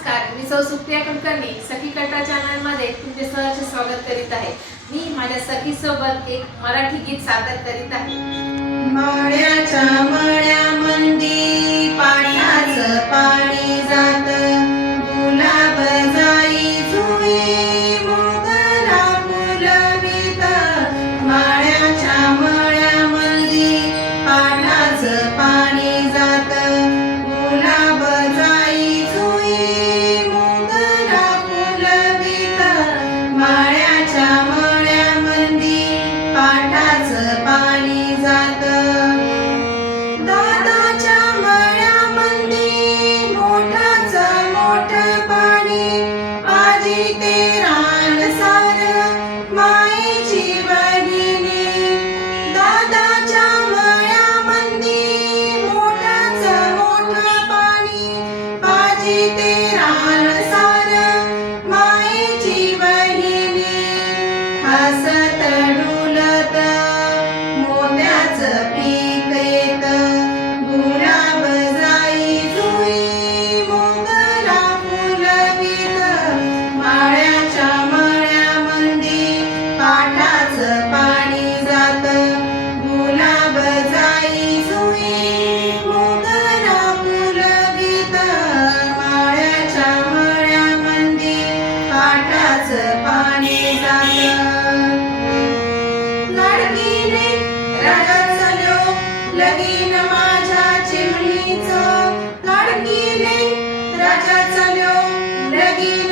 नमस्कार. मी सौ सुप्रिया कुलकर्णी सखी कथा चॅनलमध्ये तुमचे सहचे स्वागत करीत आहे. मी माझ्या सखी सोबत एक मराठी गीत सादर करीत आहे. माळ्याच्या मळ्यामध्ये पाण्याचं पाणी. e Deus. लगीन